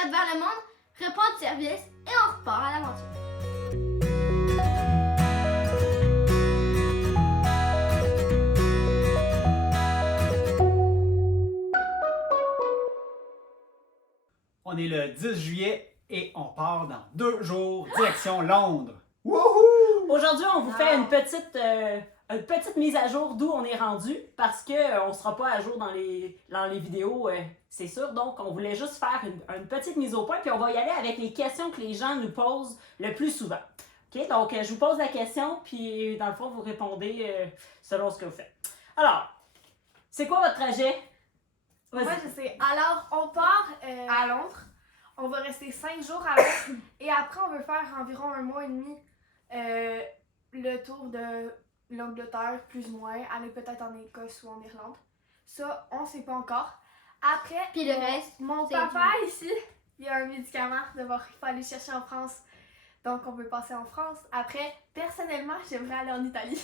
cap vers le monde, reprend du service et on repart à l'aventure. On est le 10 juillet et on part dans 2 jours, direction Londres. Wouhou! Aujourd'hui, on vous fait une petite mise à jour d'où on est rendu parce qu'on ne sera pas à jour dans les vidéos, c'est sûr. Donc, on voulait juste faire une petite mise au point puis on va y aller avec les questions que les gens nous posent le plus souvent. OK? Donc, je vous pose la question puis dans le fond, vous répondez selon ce que vous faites. Alors, c'est quoi votre trajet? Vas-y. Moi, je sais. Alors, on part à Londres. On va rester 5 jours à Londres. Et après, on veut faire environ 1 mois et demi le tour de l'Angleterre, plus ou moins. Aller peut-être en Écosse ou en Irlande. Ça, on sait pas encore. Après, Puis le reste, mon c'est papa ici, il y a un médicament qu'il faut aller chercher en France. Donc, on veut passer en France. Après, personnellement, j'aimerais aller en Italie.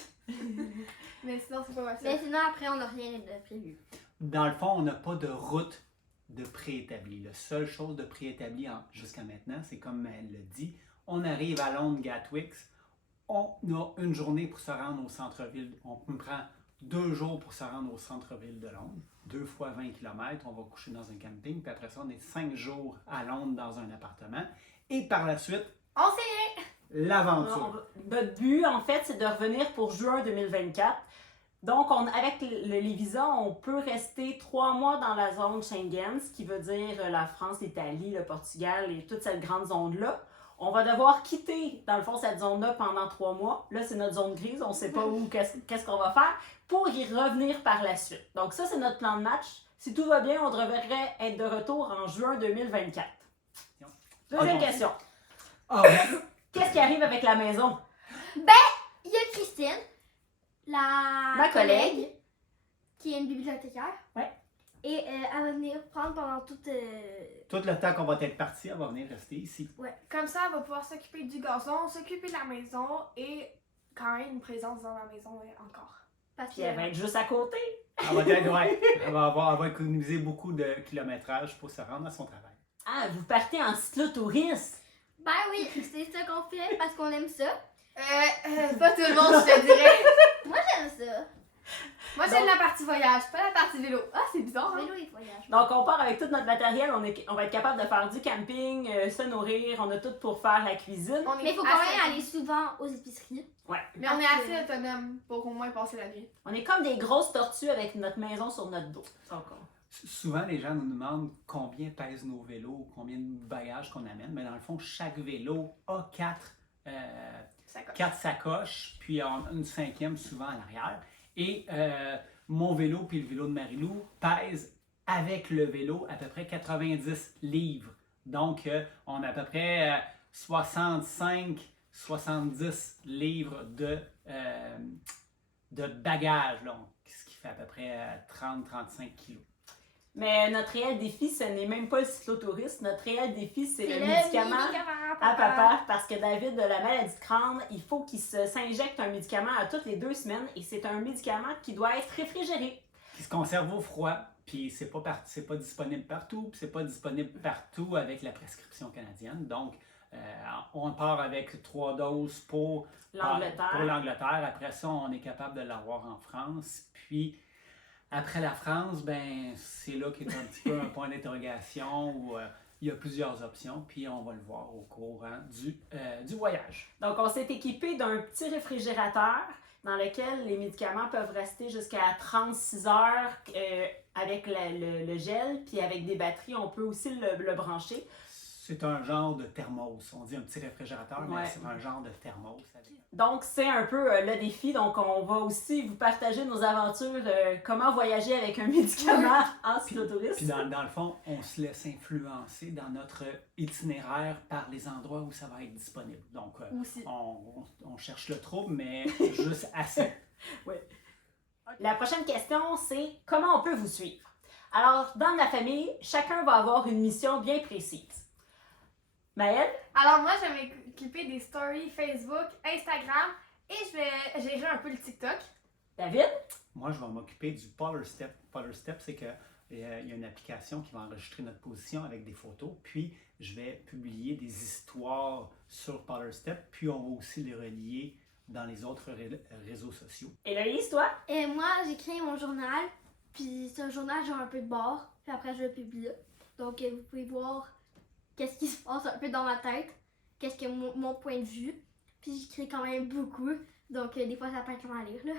Mais sinon, c'est pas ma Mais sinon, après, on n'a rien de prévu. Dans le fond, on n'a pas de route de préétabli. La seule chose de préétabli jusqu'à maintenant, c'est comme elle le dit, on arrive à Londres Gatwick, on a une journée pour se rendre au centre-ville. On prend 2 jours pour se rendre au centre-ville de Londres, 2 fois 20 km, on va coucher dans un camping, puis après ça, on est 5 jours à Londres dans un appartement. Et par la suite, On sait rien! l'aventure. Notre but, en fait, c'est de revenir pour juin 2024. Donc, avec les visas, on peut rester 3 mois dans la zone Schengen, ce qui veut dire la France, l'Italie, le Portugal et toute cette grande zone-là. On va devoir quitter, dans le fond, cette zone-là pendant 3 mois. Là, c'est notre zone grise, on ne sait pas où, qu'est-ce qu'on va faire, pour y revenir par la suite. Donc, ça, c'est notre plan de match. Si tout va bien, on devrait être de retour en juin 2024. Deuxième question. Ah, Qu'est-ce qui arrive avec la maison? Il y a Christine, ma Ma collègue, qui est une bibliothécaire. Ouais. Et elle va venir prendre pendant toute... tout le temps qu'on va être parti, elle va venir rester ici. Comme ça, elle va pouvoir s'occuper du gazon, s'occuper de la maison et quand même une présence dans la maison encore. Parce puis elle va être juste à côté. Elle va, être, ouais, elle va économiser beaucoup de kilométrage pour se rendre à son travail. Ah, vous partez en cyclotourisme. Ben oui, c'est ça qu'on fait parce qu'on aime ça. Pas tout le monde, je te dirais. Moi, j'aime ça. Moi, j'aime la partie voyage, pas la partie vélo. Ah, c'est bizarre, hein? Vélo et voyage. Donc, on part avec tout notre matériel. On va être capable de faire du camping, se nourrir. On a tout pour faire la cuisine. On est Mais il faut quand assez- même aller souvent aux épiceries. Ouais. Mais on est assez autonome pour au moins passer la nuit. On est comme des grosses tortues avec notre maison sur notre dos. Donc, Souvent, les gens nous demandent combien pèsent nos vélos, combien de bagages qu'on amène. Mais dans le fond, chaque vélo a 4 sacoches, puis une 5e souvent en arrière. Et mon vélo puis le vélo de Marilou pèsent avec le vélo à peu près 90 livres. Donc, on a à peu près 65-70 livres de bagages, là, ce qui fait à peu près 30-35 kilos. mais notre réel défi, ce n'est même pas le cyclotourisme. Notre réel défi, c'est le médicament médicament à papa. Parce que David a la maladie de crâne, il faut qu'il s'injecte un médicament à toutes les 2 semaines. Et c'est un médicament qui doit être réfrigéré. Qui se conserve au froid, puis c'est pas disponible partout, puis c'est pas disponible partout avec la prescription canadienne. Donc, on part avec 3 doses pour l'Angleterre. Après ça, on est capable de l'avoir en France. Puis, après la France, ben c'est là qu'est un petit peu un point d'interrogation où il y a plusieurs options, puis on va le voir au courant du voyage. Donc, on s'est équipé d'un petit réfrigérateur dans lequel les médicaments peuvent rester jusqu'à 36 heures avec le gel, puis avec des batteries, on peut aussi le brancher. C'est un genre de thermos. On dit un petit réfrigérateur, mais Ouais. c'est un genre de thermos. Donc, c'est un peu le défi. Donc, on va aussi vous partager nos aventures, comment voyager avec un médicament en cyclotourisme. Puis dans le fond, on se laisse influencer dans notre itinéraire par les endroits où ça va être disponible. Donc, Aussi. on cherche le trouble, mais juste assez. La prochaine question, c'est comment on peut vous suivre? Alors, dans la famille, chacun va avoir une mission bien précise. Maëlle? Alors moi, je vais m'occuper des stories Facebook, Instagram et je vais gérer un peu le TikTok. David? Moi, je vais m'occuper du Polar Step. Polar Step, c'est que il y a une application qui va enregistrer notre position avec des photos, puis je vais publier des histoires sur Potterstep, puis on va aussi les relier dans les autres réseaux sociaux. Héloïse, toi? Et moi, j'écris mon journal, puis c'est un journal, j'ai un peu de bord, puis après je le publie là. Donc vous pouvez voir qu'est-ce qui se passe un peu dans ma tête, qu'est-ce que mon point de vue, puis j'écris quand même beaucoup, donc des fois ça peut être long à lire là.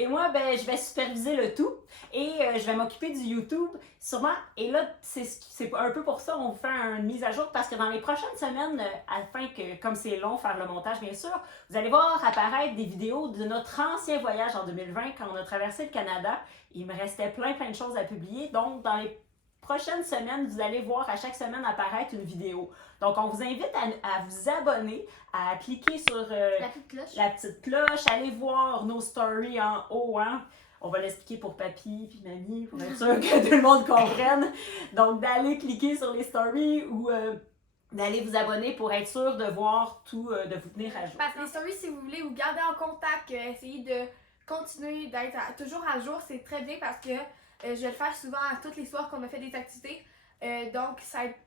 Et moi, ben, je vais superviser le tout et je vais m'occuper du YouTube, sûrement. Et là, c'est un peu pour ça qu'on vous fait une mise à jour, parce que dans les prochaines semaines, afin que, comme c'est long, faire le montage, bien sûr, vous allez voir apparaître des vidéos de notre ancien voyage en 2020, quand on a traversé le Canada. Il me restait plein de choses à publier. Donc, dans les prochaines semaines, vous allez voir à chaque semaine apparaître une vidéo. Donc, on vous invite à vous abonner, à cliquer sur la petite cloche, allez voir nos stories en haut. Hein? On va l'expliquer pour papy puis mamie, pour être sûr que tout le monde comprenne. Donc, d'aller cliquer sur les stories ou d'aller vous abonner pour être sûr de voir tout, de vous tenir à jour. Parce que les stories, si vous voulez vous garder en contact, essayer de continuer d'être toujours à jour, c'est très bien parce que je vais le faire souvent à toutes les soirs qu'on a fait des activités. Donc, ça va être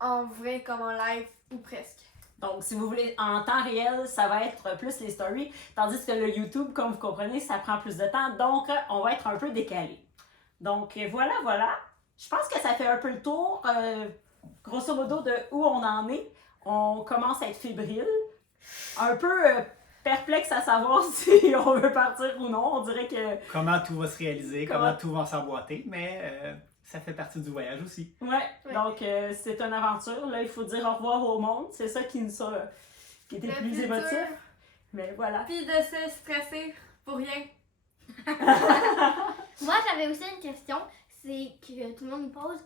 en vrai comme en live ou presque. Donc, si vous voulez, en temps réel, ça va être plus les stories. Tandis que le YouTube, comme vous comprenez, ça prend plus de temps. Donc, on va être un peu décalé. Donc, voilà. Je pense que ça fait un peu le tour, grosso modo, de où on en est. On commence à être fébrile. Un peu perplexe à savoir si on veut partir ou non. On dirait que... Comment tout va se réaliser, comment tout va s'emboîter, mais ça fait partie du voyage aussi. Ouais. Donc c'est une aventure. Là, il faut dire au revoir au monde. C'est ça qui nous a... qui était plus émotif. Mais voilà. Puis de se stresser pour rien. Moi, j'avais aussi une question, c'est que tout le monde me pose.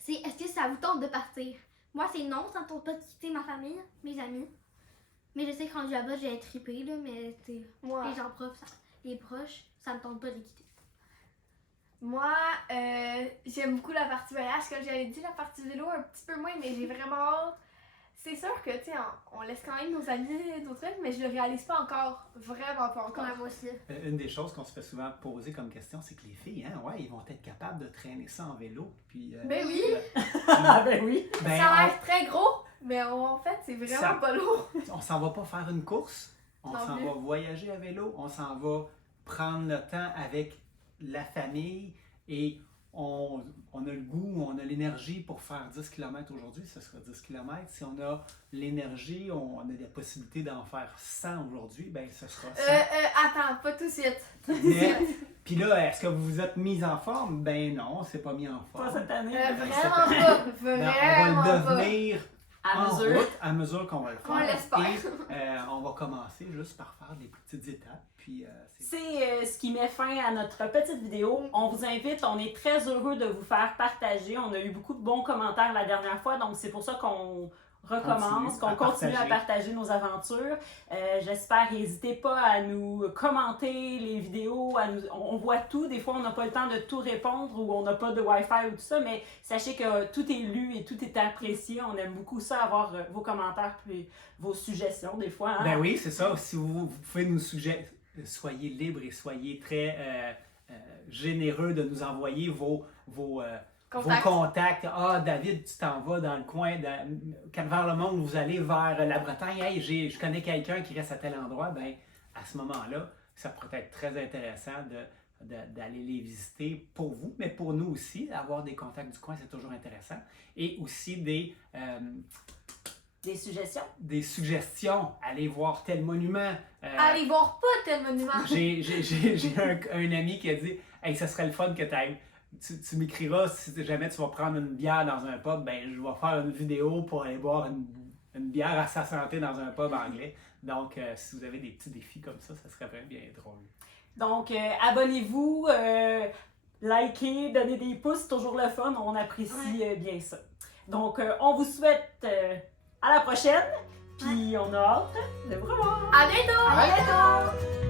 C'est est-ce que ça vous tente de partir? Moi, c'est non, ça me tente pas de quitter ma famille, mes amis. Mais je sais que rendu là-bas, j'ai trippé, là, mais Moi. les gens les proches, ça me tente pas de les quitter. Moi, j'aime beaucoup la partie voyage. Comme j'avais dit, la partie vélo, un petit peu moins, mais j'ai vraiment hâte. C'est sûr que, tu sais, on laisse quand même nos amis, nos trucs, mais je le réalise pas encore. Vraiment pas encore. Ouais, moi aussi. Une des choses qu'on se fait souvent poser comme question, c'est que les filles, hein, ouais, ils vont être capables de traîner ça en vélo. Puis, Ben oui! Ben oui! Ben, Ça a l'air très gros, mais en fait, c'est vraiment pas lourd. On s'en va pas faire une course, on Non s'en plus. va voyager à vélo, on s'en va prendre le temps avec la famille et on a le goût, on a l'énergie pour faire 10 km aujourd'hui, ce sera 10 km. Si on a l'énergie, on a la possibilité d'en faire 100 aujourd'hui, ben ce sera 100. Attends, pas tout de suite. Mais, puis là, est-ce que vous vous êtes mis en forme? Ben non, on s'est pas mis en forme. Pas cette année. Vraiment pas. Ben, Vraiment on va le pas. devenir À en mesure. route, à mesure qu'on va le faire. On l'espère. Et, on va commencer juste par faire des petites étapes. Puis, C'est ce qui met fin à notre petite vidéo. On vous invite, on est très heureux de vous faire partager. On a eu beaucoup de bons commentaires la dernière fois, donc c'est pour ça qu'on recommence, qu'on continue à partager nos aventures. J'espère, n'hésitez pas à nous commenter les vidéos, on voit tout. Des fois, on n'a pas le temps de tout répondre ou on n'a pas de Wi-Fi ou tout ça, mais sachez que tout est lu et tout est apprécié. On aime beaucoup ça, avoir vos commentaires puis vos suggestions des fois. Hein? Ben oui, c'est ça. Si vous pouvez nous suggérer, soyez libres et soyez très généreux de nous envoyer vos contacts. Ah, David, tu t'en vas dans le coin, vers le monde, vous allez vers la Bretagne. Hey, je connais quelqu'un qui reste à tel endroit. Ben, à ce moment-là, ça pourrait être très intéressant d'aller les visiter pour vous, mais pour nous aussi. Avoir des contacts du coin, c'est toujours intéressant. Et aussi des suggestions. Des suggestions. Allez voir tel monument. Allez voir pas tel monument. J'ai un ami qui a dit hey, ça serait le fun que tu m'écriras si jamais tu vas prendre une bière dans un pub. Ben, je vais faire une vidéo pour aller boire une bière à sa santé dans un pub anglais. Donc, si vous avez des petits défis comme ça serait vraiment bien drôle. Donc, abonnez-vous, likez, donnez des pouces, c'est toujours le fun. On apprécie bien ça. Donc, on vous souhaite à la prochaine. Puis, on a hâte de vous revoir. À bientôt! À bientôt!